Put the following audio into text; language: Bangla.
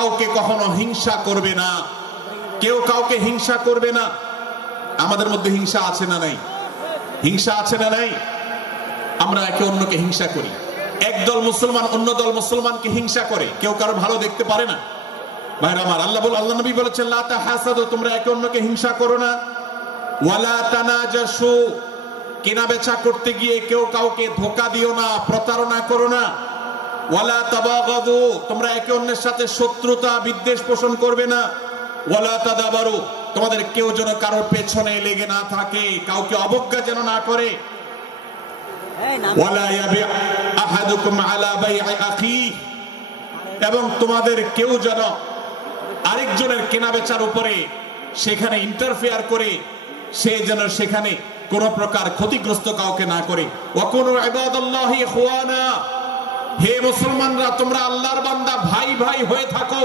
কাউকে কখনো হিংসা করবে না, কেউ কাউকে হিংসা করবে না। আমাদের মধ্যে হিংসা আছে না নাই? হিংসা আছে না নাই? আমরা একে অন্যকে হিংসা করি। একদল মুসলমান অন্য দল মুসলমানকে হিংসা করে, কেউ কারো ভালো দেখতে পারে না। ভাইরা আমার, আল্লাহ নবী বলেছেন লা তাহাসাদু, তোমরা একে অন্যকে হিংসা করো না। ওয়ালা তানাজাসু, কেনা বেচা করতে গিয়ে কেউ কাউকে ধোঁকা দিও না, প্রতারণা করো না। ওয়ালা তাবাগাদু, তোমরা একে অন্যের সাথে শত্রুতা বিদ্বেষ পোষণ করবে না। ওয়ালা তাদাবারু, তোমাদের কেউ যেন কারোর পেছনে লেগে না থাকে, কাউকে অবজ্ঞা যেন না করে। ওয়ালা ইয়াবি আহাদুকুম আলা বাই'i আখি, এবং তোমাদের কেউ যেন আরেকজনের কেনা বেচার উপরে সেখানে ইন্টারফেয়ার করে সে যেন সেখানে কোন প্রকার ক্ষতিগ্রস্ত কাউকে না করে। ওয়াকুনু ইবাদাল্লাহি ইখওয়ানা, হে মুসলমানরা তোমরা আল্লাহর বান্দা ভাই ভাই হয়ে থাকো।